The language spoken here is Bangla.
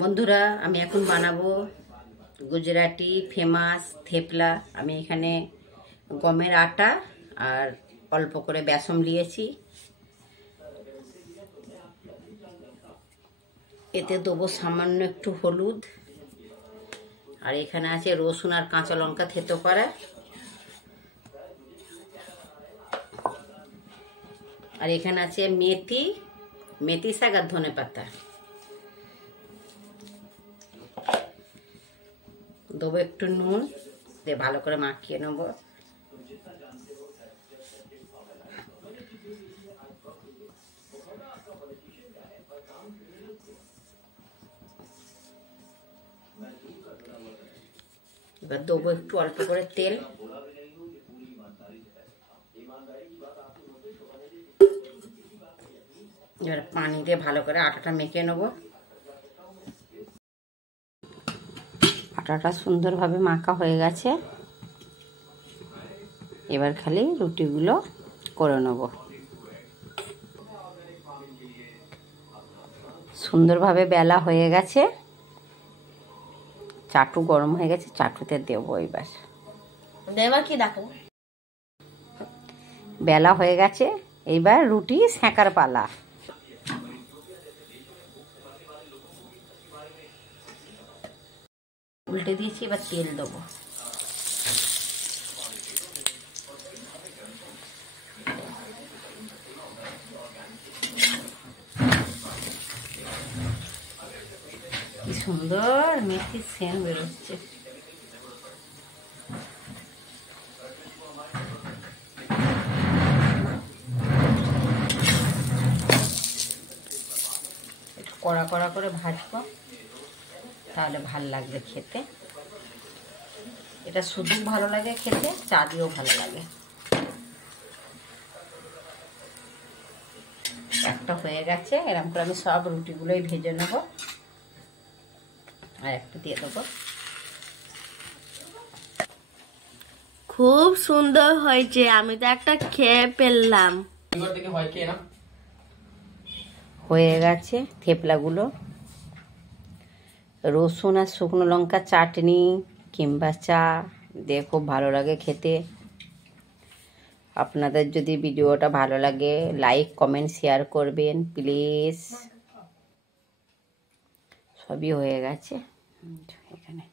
বন্ধুরা, আমি এখন বানাবো গুজরাটি ফেমাস থেপলা। আমি এখানে গমের আটা আর অল্প করে বেসন নিয়েছি। এতে দেবো সামান্য একটু হলুদ, আর এখানে আছে রসুন আর কাঁচা লঙ্কা থেতো করা, আর এখানে আছে মেথি শাক আর ধনে পাতা। দেবো একটু নুন দিয়ে ভালো করে মাখিয়ে নেব। এবার দেবো একটু অল্প করে তেল। এবার পানি দিয়ে ভালো করে আটাটা মেখে নেব। আটাটা সুন্দরভাবে মাখা হয়ে গেছে। এবার খালি রুটিগুলো করে নেব। সুন্দরভাবে বেলা হয়ে গেছে, চাটু গরম হয়ে গেছে, চাটুতে দেবো। এবার কি দেখো, বেলা হয়ে গেছে, এইবার রুটি সেঁকার পালা। উল্টে দিয়েছি, এবার তেল দেবো। কি সুন্দর মেথির সেন্ট বেরোচ্ছে। একটু কড়া কড়া করে ভাজবো, তাহলে ভাল লাগবে খেতে। এটা শুধু ভালো লাগে খেতে, চা দিয়েও ভালো লাগে। একটা হয়ে গেছে, এরকম করে আমি সব রুটিগুলোই ভেজে নেব। আর একটু দিয়ে দেবো। খুব সুন্দর হয়েছে, আমি তো একটা খেয়ে ফেললাম। হয়ে গেছে থেপলাগুলো। রসুন আর শুকনো লঙ্কা চাটনি কিংবা চা দিয়ে খুব ভালো লাগে খেতে। আপনাদের যদি ভিডিওটা ভালো লাগে, লাইক কমেন্ট শেয়ার করবেন প্লিজ। সবই হয়ে গেছে এখানে।